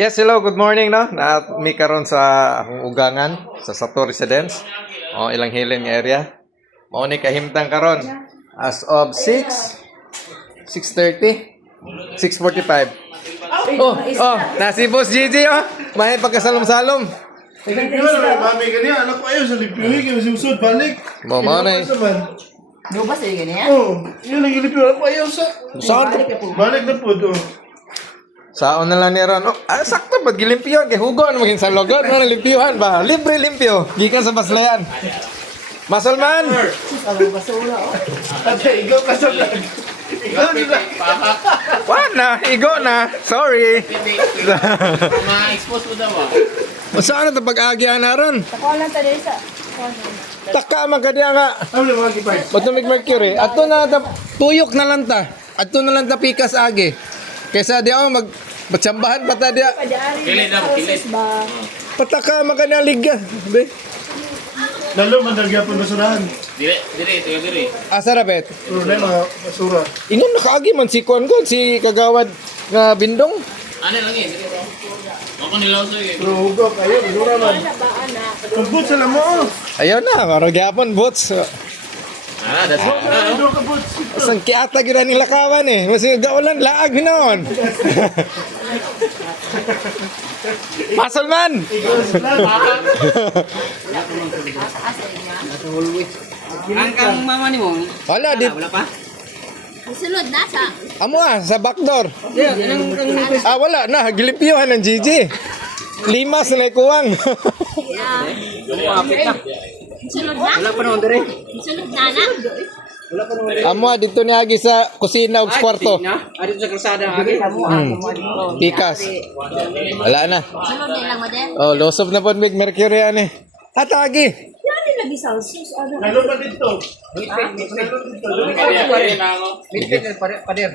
Yes, hello, good morning, no? Na mi karon sa akong ugangan sa Sato Residence. Ilang hiling nga area. Mao ni kahimtang karon as of 6:30, 6:45. Na si Boss Gigi, may pagkasalom-salom. Mami ganyan, anak ko ayaw sa lipiwi, kaya susud balik. Mo na eh. Lubas ay ganyan? Oo, yun ang ilipiwi, anak ko ayaw sa... Saan? Balik na po, Saon na lang ni Ron. Sakto ba't gilimpyo? Kaya hugon maging sa logon. Ano limpyuhan ba? Libre limpyo. Gikan sa baslayan. Masulman! Ang basura, Ate, ikaw ka sa vlog. Ikaw nila. Wala na. Igo na. Sorry. Ma-expose mo daw Saan na ito pag-agyan na ron? Takuha lang tayo sa... Taka man ka diya nga. Ano na mga kipay? Batumig Mercury. Ato na ta. Tuyok na lang ta. Ato na lang ta pikas agi. Kaysa di ako magtsambahan pa ta diya. Kilid na, kilid. Pataka man ka na liga. Be. Lalo, mandagya po basurahan. Dire. Asa rapet? Puro na yung mga basura. Ingon nakaagi man si Kuan ko. Si Kagawad nga Bindong. Ano lang yun? Ako nilaw sa'yo. Pero hugok, ayaw, basura man. Kabut sa lamo. Ayaw na. Karag yapon boots. That's it. Ano ka bot? Asang kiata gira nila kawan eh. Mas gaulan laag hinaon. Masulman! Ang kang mama ni mo? Wala, di. Wala pa? Sunod na sa... Amo sa backdoor. Yeah, ang Wala na. Gilimpiyuhan ng Gigi. Limas na ikuwang. Sunod na? wala pa naman dire. Sunod na na? Amo dito ni Agi sa kusina ug kwarto. Na, ari sa kalsada agi. Pikas. Wala na. Sunod na lang mo din? Losob na po Big Mercury ani. At Agi. Yan din lagi sa sus. Lalo pa dito. Kaya na ako. Pader.